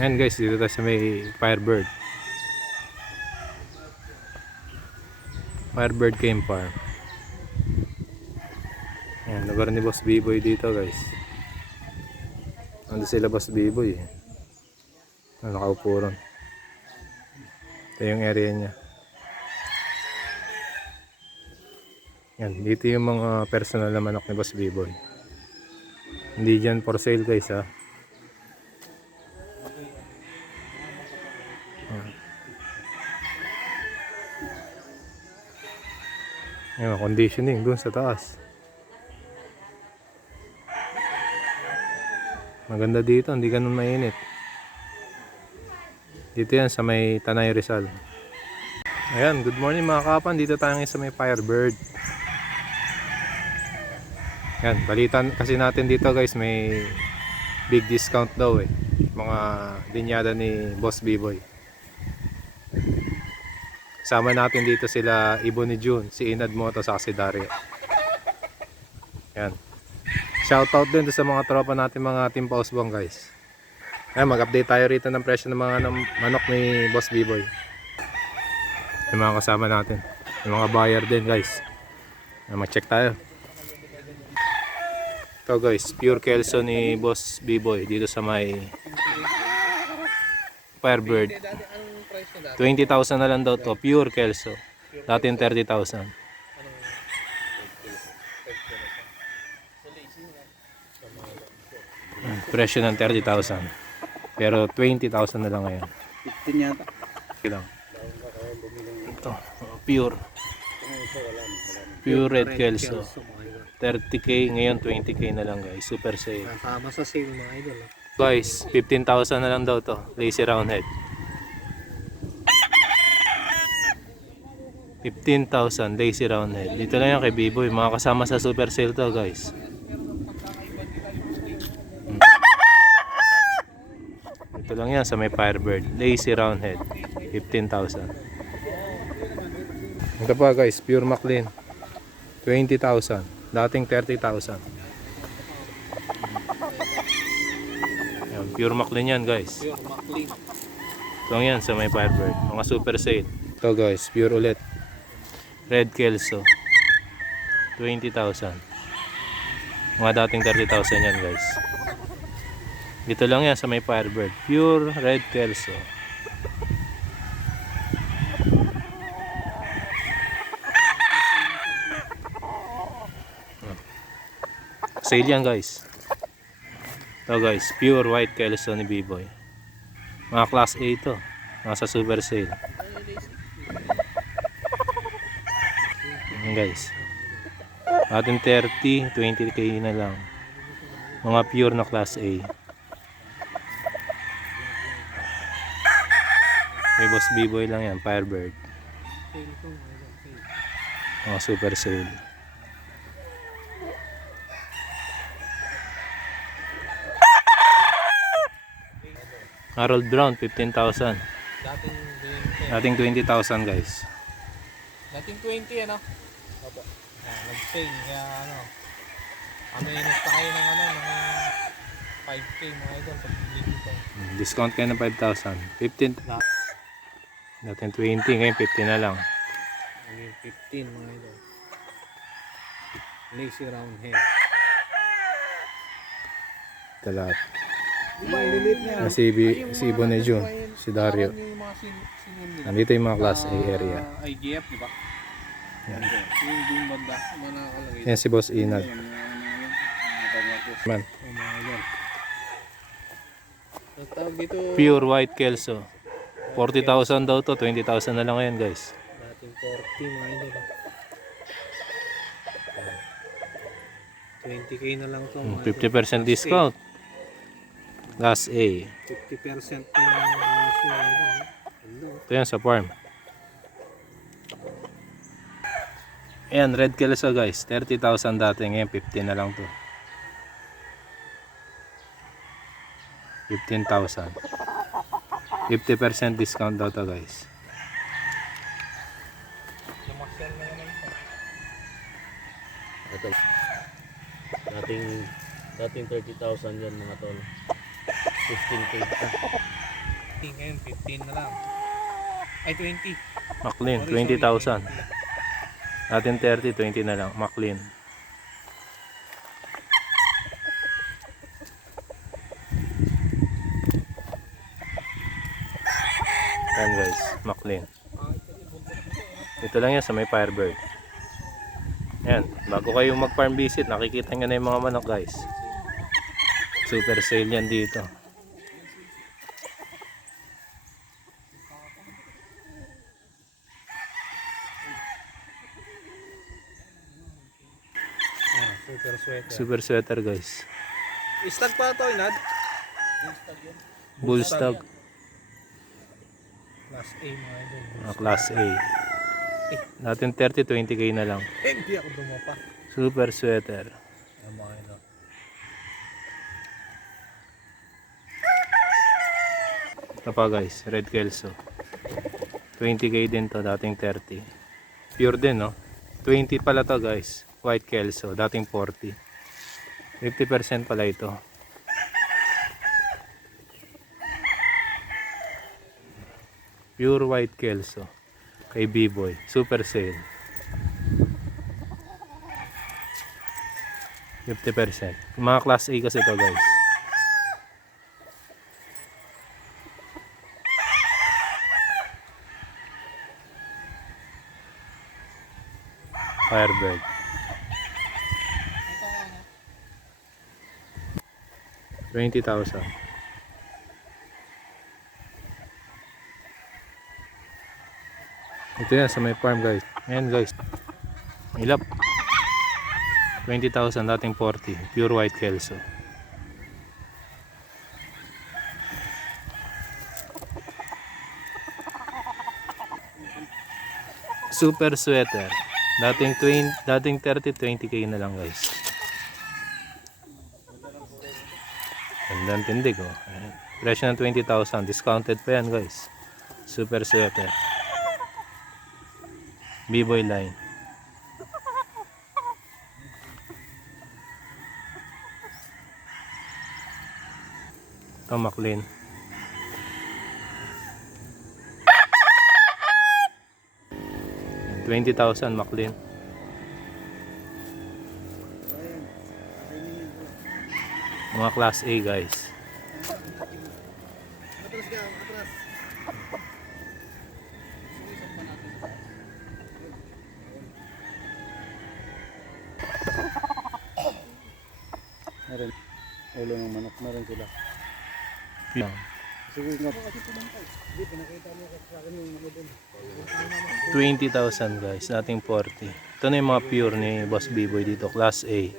Ayan guys, dito tayo sa may Firebird. Firebird Game Farm. Ayan, lugar ni Boss B-Boy dito guys. Ando sila Boss B-Boy eh. Nakaupo ron. Ito yung area niya. Yan, dito yung mga personal na manok ni Boss B-Boy. Hindi dyan for sale guys ha. Yan, conditioning dun sa taas. Maganda dito, hindi ganun mainit. Dito yan sa may Tanay Rizal. Ayan, good morning mga kapan. Dito tayo sa may Firebird. Yan, balitan kasi natin dito guys, may big discount daw eh. Mga linyada ni Boss B-Boy. Sama natin dito sila Ibo ni June, si Inad Moto sa si Dario. Yan. Shoutout din sa mga tropa natin, mga team Pausbong guys. Ayan, mag-update tayo rito ng presyo ng mga manok ni Boss B-Boy. Yung mga kasama natin, yung mga buyer din guys. Mag-check tayo. Ito guys, pure kelso ni Boss B-Boy dito sa may Firebird. 20,000 na lang daw to, pure kelso. Dating 30,000. Presyo ng 30,000. Pero 20,000 na lang ngayon. 15 yata. Lang. Ito, pure. Pure red kelso. 30k ngayon, 20k na lang guys. Super sale. Kasama sa sale mga idol. Guys, 15,000 na lang daw to. Lazy roundhead. 15,000 lazy roundhead. Dito lang yan kay B-Boy. Mga kasama sa super sale to guys. Dito lang yan sa may Firebird. Lazy roundhead. 15,000. Ito pa guys, pure Maclean. 20,000. Dating 30,000. Yan, pure Maclean yan guys. Pure Maclean. Ito lang yan sa may Firebird. Mga super sale. Ito guys, pure ulit. Red kelso. 20,000. Mga dating 30,000 yan guys. Dito lang yan sa may Firebird. Pure red kelso. Sale yan guys. Ito guys, pure white kelso ni B-Boy. Mga class A ito. Nasa super sale. Yan guys. Atin 30, 20k na lang. Mga pure na class A. May Boss B-Boy lang yan, Firebird. Mga super sale. Harold Brown, 15,000. Dating 20,000 guys. Dating 20 ano? Opo. Nag-sale kaya ano. Aminos tayo ng ano, ng 5k mga idol pag dito. Discount kayo ng 5,000. 15. Dating 20, ngayon 50 na lang. Ngayon 15 mga idol. Lazy round head. Ito lahat. Lilit niya. Si Ibo ni June, si Dario. Nandito yung mga class A area. IGF, di ba? Yan. Yung banda, manakalagay. Yan si Boss Inad. Man. Tawag dito. Pure white kelso. 40,000 daw to, 20,000 na lang ngayon guys. Dating 40 mga idol. 20k na lang to. 50% discount. Class A. 50% yung ratio. Ito yan sa farm. Ayan, red kelso guys. 30,000 dati, ngayon 15 na lang to. 15,000. 50% discount daw to guys. Ito. Dating 30,000 yan mga tol. 15k pa. Ngayon, 15 na lang. Ay, 20. McLean, Sorry, 20,000. Natin 30, 20 na lang. McLean. Yan guys, McLean. Ito lang yan sa may Firebird. Yan, bago kayo mag-farm visit, nakikita nyo na yung mga manok guys. Super sale yan dito. Super sweater. Super sweater guys. Istag pa ito, Inad? Bull stag. Class A mga idol. Class A. Natin 30, 20k na lang. Hindi ako dumapa. Super sweater. Ayan mga idol. Ito pa guys, Red Kelso. 20k din to, dating 30. Pure din no? 20 pala to guys. White Kelso, dating 40. 50% pala ito. Pure White Kelso. Kay B-Boy. Super sale. 50%. Mga class A kasi to guys. Firebird. $20,000. Ito yan sa may farm guys. Ayan guys. Ilap. 20,000 dating 40. Pure White Kelso. Super sweater. Dating 30, 20k na lang guys. Gandang tindig oh. Ayan. Presyo ng 20,000. Discounted pa yan guys. Super sweater. B-Boy line. Ito McLean. $20,000 McLean. Mga class A guys. Meron. Ulo ng manok na rin sila. Yan. Sige nga. Hindi, pinakita mo sa akin yung ano dun. 20,000 guys, nating 40. Ito na yung mga pure ni Boss B-Boy dito, class A.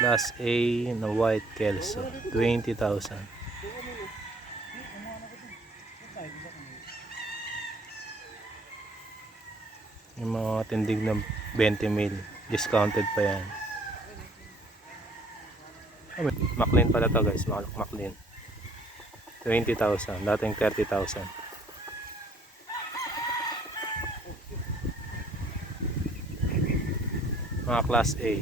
Class A na White Kelso, 20,000. Yung mga tindig na 20 mil, discounted pa yan. McLean pala to guys, McLean. 20,000, dating 30,000. Mga class A.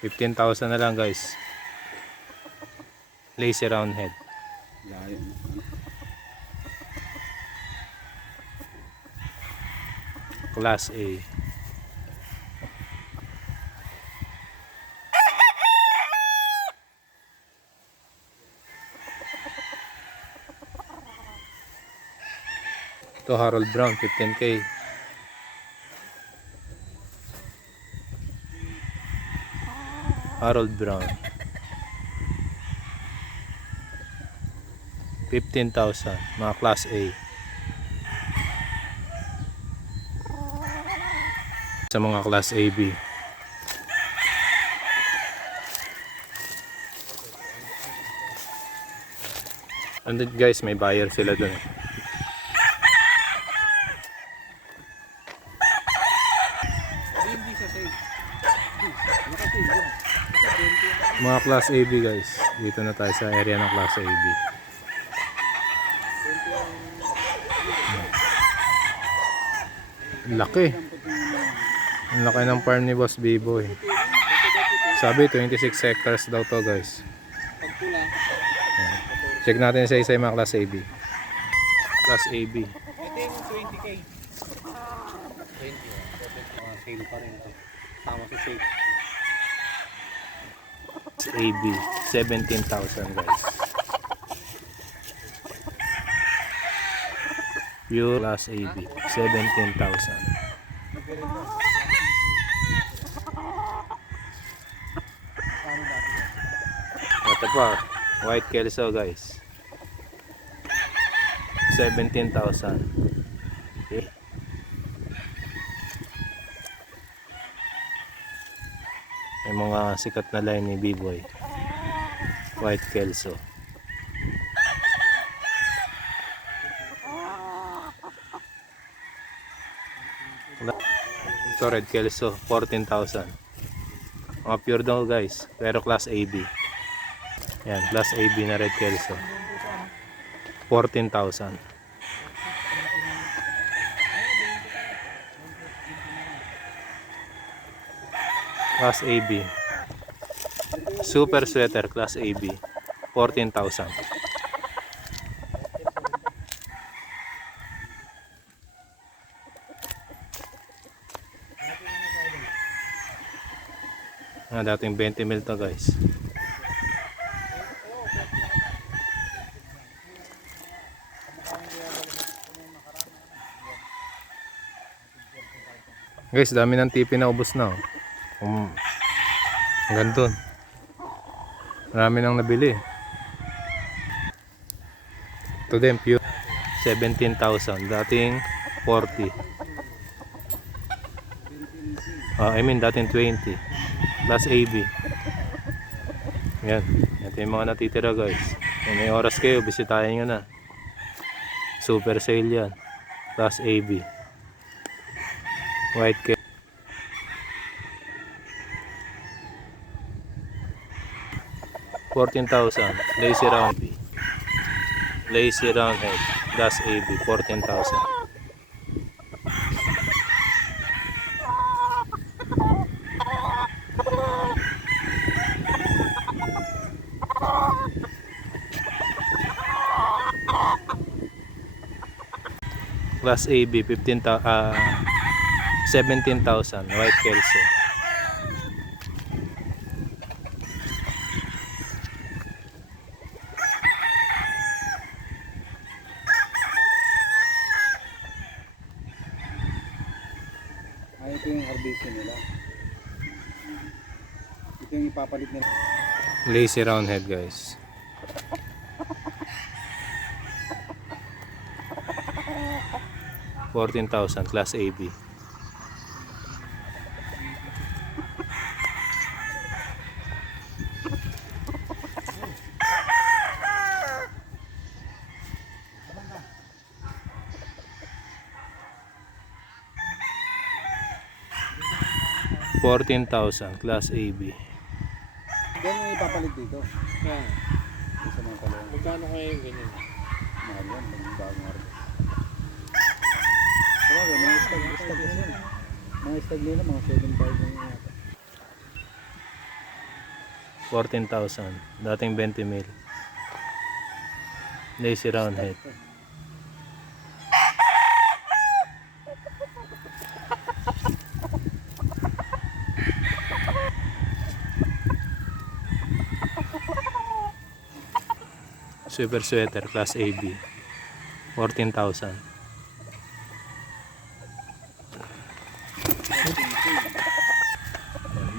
$15,000 na lang guys. Lazy round head. Layo. Class A. Ito Harold Brown, 15k. Harold Brown. 15,000, mga class A. Sa mga class AB. And guys, may buyer sila dun. Hindi sa sale. Nakasale yun. Mga class AB guys. Dito na tayo sa area ng class AB. Laki. Ang laki ng farm ni Boss B-Boy. Sabi 26 hectares daw to guys. Pag pula, Check natin isa-isa yung mga class AB. Class AB. ito yung 20k. 20. Sale pa rin ito. Tama sa sale. Class AB. 17,000 guys. Pure class AB. 17,000. Ito pa. White Kelso guys. 17,000. Okay. May mga sikat na line ni B-Boy. White Kelso. Ito Red Kelso. 14,000. Mga pure daw guys. Pero class AB. Yan. Class AB na Red Kelso. 14,000. Class AB. Super sweater class AB. 14,000. Dating 20 mil to guys. Guys, dami ng tipi na ubos na. Hanggang dun. Marami nang nabili. To them pure 17,000. Dating 40. Dating 20. Plus AB. Yan. Ito yung mga natitira guys. Kung may oras kayo, bisitahin nyo na. Super sale yan. Plus AB. White cake. $14,000. Lazy round B. Lazy round head. Plus AB. 14,000. Class AB 17,000 White Kelso. Ito yung harvesting nila. Ito yung ipapalit nila. Lazy round head guys. $14,000 Class AB. $14,000 Class AB. Yan yung ipapalit dito. Yan. Yung sa mga talong. Magkano kayo yung ganyan? Mahal yan. Bagong harvest. Sabagay, mga stag nila. Mga stag nila, mga 7.5 na yun yata. 14,000 dating 20 mil. Lazy round head. Super sweater class AB. 14,000.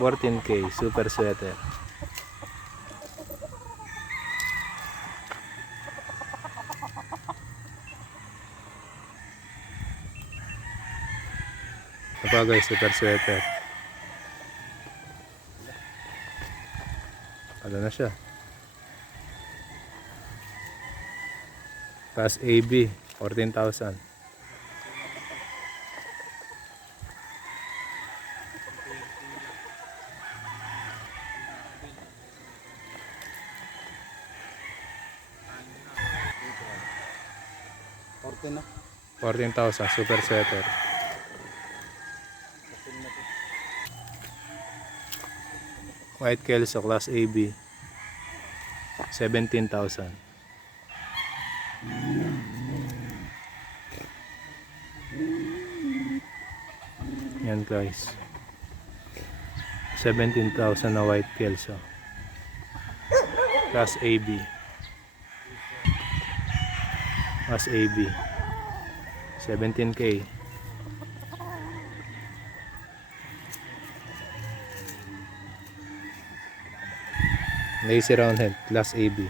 $14K super sweater. Ito pa guys, super sweater. Ano na siya? Class AB, 14,000. 14 na. 14,000 super sweater. White Kelso class AB 17,000. Yan guys, 17,000 na White Kelso class AB. Class AB 17K. Lazy Roundhead class AB.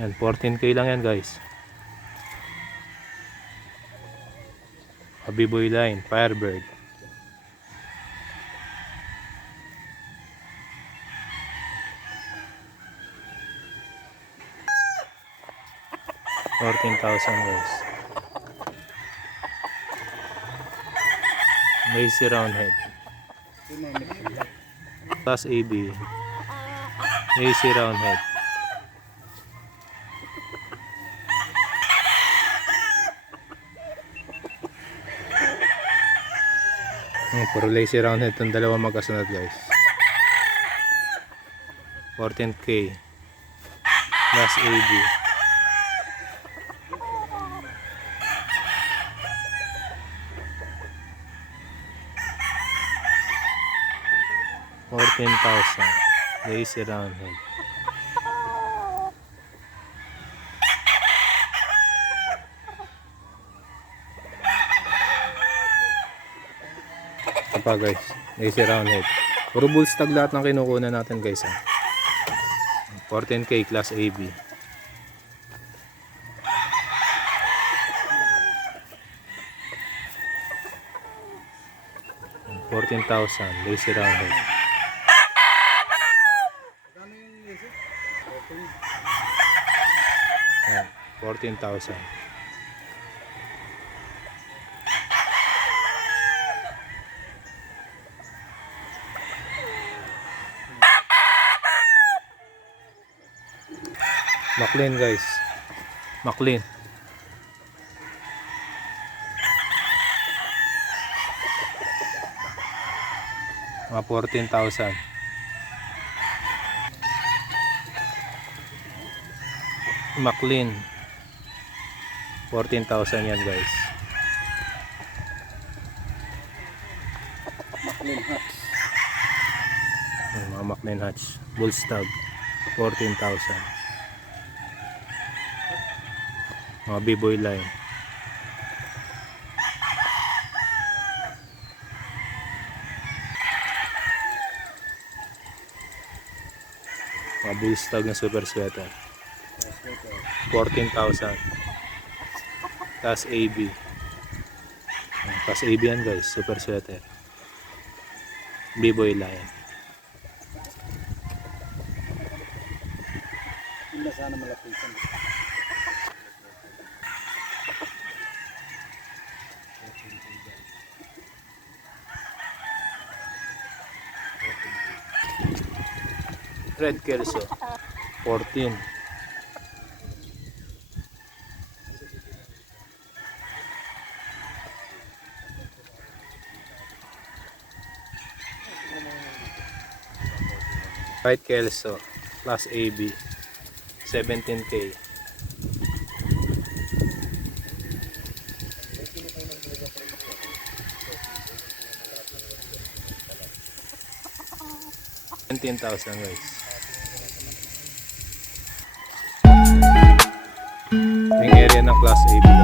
Yan, 14K lang yan guys. Habiboy line, Firebird. $14,000 guys. Lazy Roundhead class AB. Lazy Roundhead. Puro Lazy Roundhead itong dalawa magkasunod guys. 14K class AB. $14,000 Lazy Roundhead. Ito pa guys, Lazy Roundhead. Puro bull stag lahat ng kinukuha natin guys. 14K class AB. $14,000 Lazy Roundhead. Ano yung lazy? 14,000. McLean guys. McLean. Mga 14,000. McLean 14,000 yan guys. McLean Hats. Mga McLean Hatch bull stag 14,000. Mga B-boy line mga bull stag na super sweater 14,000 class AB. Class AB yan guys, super sweater B-boy line. Hindi sana malapitan. Red Kelso 14. White Kelso class AB 17K. $17,000 guys. Yung area ng class AB.